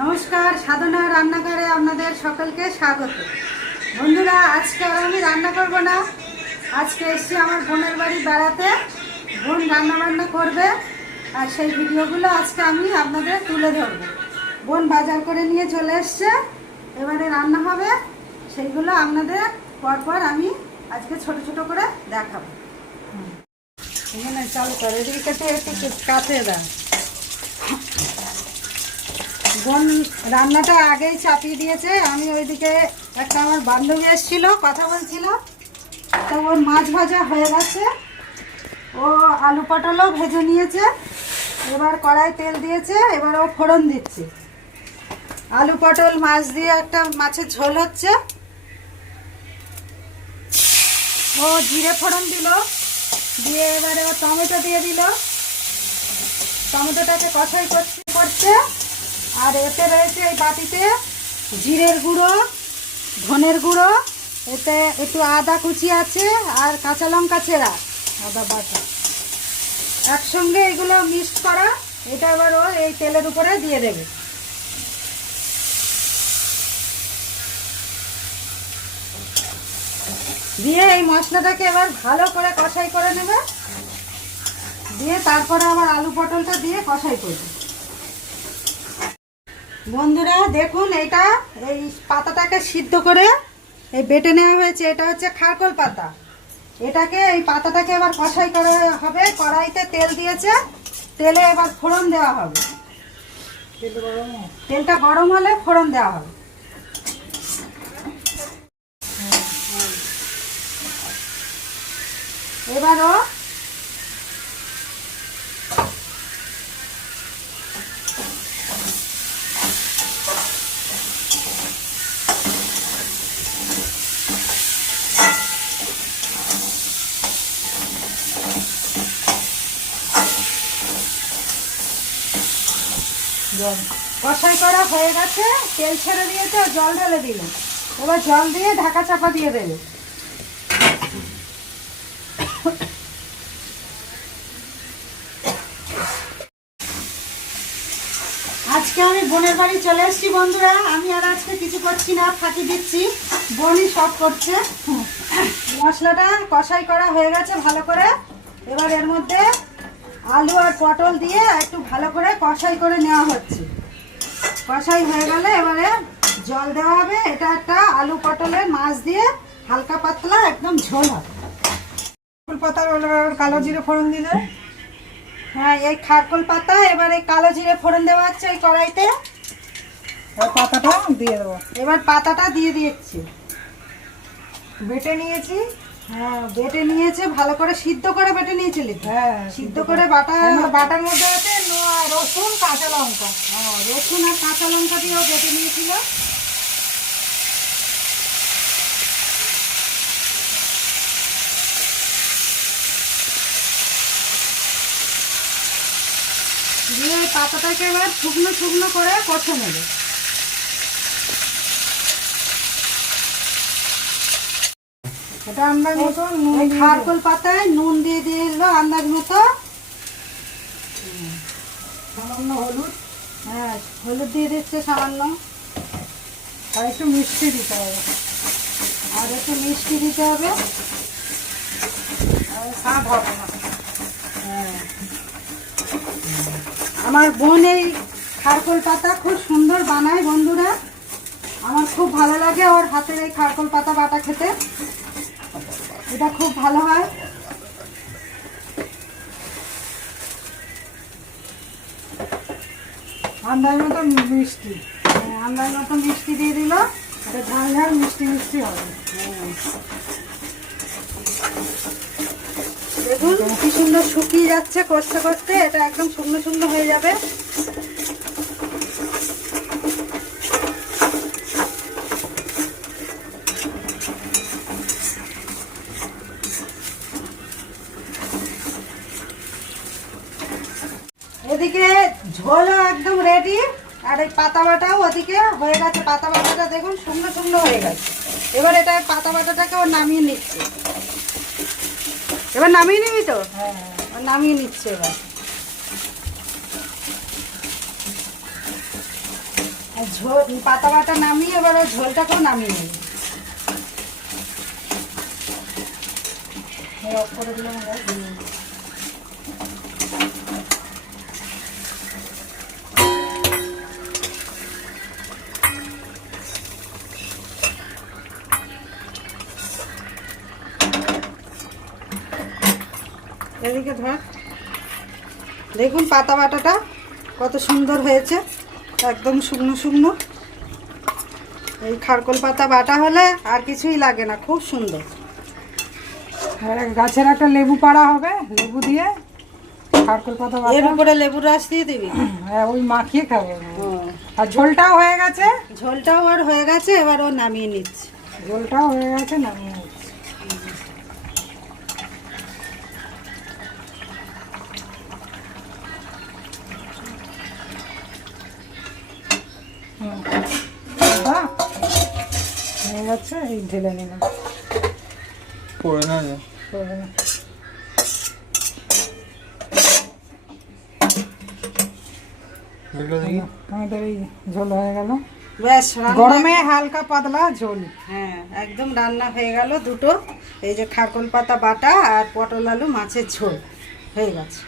নমস্কার, সাধনা রান্নাঘরে আপনাদের সকলকে স্বাগত। বন্ধুরা, আজকে আর আমি রান্না করব না। আজকে এসছি আমার বোনের বাড়ি বেড়াতে বোন রান্না বান্না করবে আর সেই ভিডিওগুলো আজকে আমি আপনাদের তুলে ধরবো। বোন বাজার করে নিয়ে চলে এসছে। এবারে রান্না হবে। সেইগুলো আপনাদের পরপর আমি আজকে ছোট ছোট করে দেখাবো। এখানে চালু করে এদিকে একটু কাছে দেন। বোন রান্নাটা আগেই চাপিয়ে দিয়েছে। আমি ওইদিকে একটা আমার বান্ধবী এসেছিল, কথা বলছিল। তো ওর মাছ ভাজা হয়ে গেছে। ও আলু পটলও ভেজে নিয়েছে। এবার কড়াই তেল দিয়েছে, এবার ও ফোড়ন দিচ্ছে। আলু পটল মাছ দিয়ে একটা মাছের ঝোল হচ্ছে। ও জিরে ফোড়ন দিল, দিয়ে এবারে ও টমেটো দিয়ে দিল। টমেটোটাকে কষাই করছে করছে। আর এতে রয়েছে এই বাটিতে জিরের গুঁড়ো, ধনের গুঁড়ো, এতে একটু আদা কুচি আছে আর কাঁচা লঙ্কা চেরা, আদা বাটা। একসঙ্গে এগুলো মিক্সড করা, এটা এবার ও এই তেলের উপরে দিয়ে দেবে। দিয়ে এই মশলাটাকে এবার ভালো করে কষাই করে নেবে। দিয়ে তারপরে আবার আলু পটলটা দিয়ে কষাই করবে। বন্ধুরা, দেখুন, এটা এই পাতাটাকে সিদ্ধ করে এই বেটে নেওয়া হয়েছে। এটা হচ্ছে খারকল পাতা। এটাকে এই পাতাটাকে এবার কষাই করা হবে। কড়াইতে তেল দিয়েছে। তেলে এবার ফোড়ন দেওয়া হবে। তেলটা গরম হলে ফোড়ন দেওয়া হবে। এবারও কষাই করা হয়ে গেছে, তেল ছেড়ে দিয়েছে আর জল ঢেলে দিল। এবার জল দিয়ে ঢাকা চাপা দিয়ে দেবে। আজকে আমি বোনের বাড়ি চলে এসেছি, বন্ধুরা। আমি আর আজকে কিছু করছি না, ফাঁকি দিচ্ছি। বোনই সব করছে। মশলাটা কষাই করা হয়ে গেছে ভালো করে। এবার এর মধ্যে আলু আর পটল দিয়ে একটু ভালো করে কষাই করে নেওয়া হচ্ছে। কষাই হয়ে গেলে এবারে জল দেওয়া হবে। এটা একটা আলু পটলের মাছ দিয়ে হালকা পাতলা একদম ঝোল হবে। ফুল পাতার কালো জিরে ফোড়ন দিলে। হ্যাঁ এই খারকল পাতা, এবার কালো জিরে ফোড়ন দেওয়া হচ্ছে এই কড়াইতে। পাতাটা দিয়ে দেবো। এবার পাতাটা দিয়ে দিচ্ছি। বেটে নিয়েছি। হ্যাঁ বেটে নিয়েছে ভালো করে সিদ্ধ করে বেটে নিয়েছিলি হ্যাঁ সিদ্ধ করে। বাটা বাটার মধ্যে আছে রসুন কাঁচা লঙ্কা। ও, রসুন আর কাঁচা লঙ্কা দিয়েও বেটে নিয়েছিল। দিয়ে পাতাটাকে এবার শুকনো শুকনো করে কষে নেবে। এটা আমরা মতন নুন খারকোল পাতায় নুন দিয়ে দিয়ে দিল আন্দাজ মতো। সামান্য হলুদ। হ্যাঁ হলুদ দিয়ে দিচ্ছে সামান্য। আর একটু মিষ্টি দিতে হবে। আর একটু মিষ্টি দিতে হবে। আর স্বাদ হবে না। হ্যাঁ। আমার বোন এই খারকোল পাতা খুব সুন্দর বানায় বন্ধুরা। আমার খুব ভালো লাগে ওর হাতের এই খারকোল পাতা বাটা খেতে। এটা খুব ভালো হয়। আন্দাজ মতো মিষ্টি। হ্যাঁ, আন্দাজ মতো মিষ্টি দিয়ে দিল। এটা ঝাল ঝাল মিষ্টি মিষ্টি হবে। দেখুন কি সুন্দর শুকিয়ে যাচ্ছে করতে করতে এটা একদম শুকনো শুকনো হয়ে যাবে। এদিকে ঝোলও একদম রেডি আর এই পাতা বাটাও ওদিকে হয়ে গেছে। পাতা বাটাটা দেখুন শুকনো শুকনো হয়ে গেছে। এবার এটা পাতা বাটাটাকে ও নামিয়ে নিচ্ছে। এবার নামিয়ে নিবি তো? হ্যাঁ ও নামিয়ে নিচ্ছে এবার। আর ঝোল পাতা বাটা নামিয়ে এবার ওই ঝোলটাকেও নামিয়ে নেব। এই করে দিলাম। এদিকে ধর। দেখুন পাতা বাটাটা কত সুন্দর হয়েছে একদম শুকনো শুকনো। এই খারকোল পাতা বাটা হলে আর কিছুই লাগে না খুব সুন্দর। আর গাছের একটা লেবু পাড়া হবে লেবু দিয়ে খারকুল পাতা এর উপরে লেবুর রস দিয়ে দিবি? হ্যাঁ ওই মাখিয়ে খাব। আর ঝোলটাও হয়ে গেছে? ঝোলটাও আর হয়ে গেছে এবার ও নামিয়ে নিচ্ছে। ঝোলটাও হয়ে গেছে নামিয়ে নিচ্ছি। হয়ে গেছে এই ঢেলে নিলাম। পড়ে না। করবে না। ঝোল হয়ে গেল। ব্যাস গরমে হালকা পাতলা ঝোল। হ্যাঁ একদম রান্না হয়ে গেল দুটো। এই যে খারকোল পাতা বাটা আর পটল আলু মাছের ঝোল। হয়ে গেছে।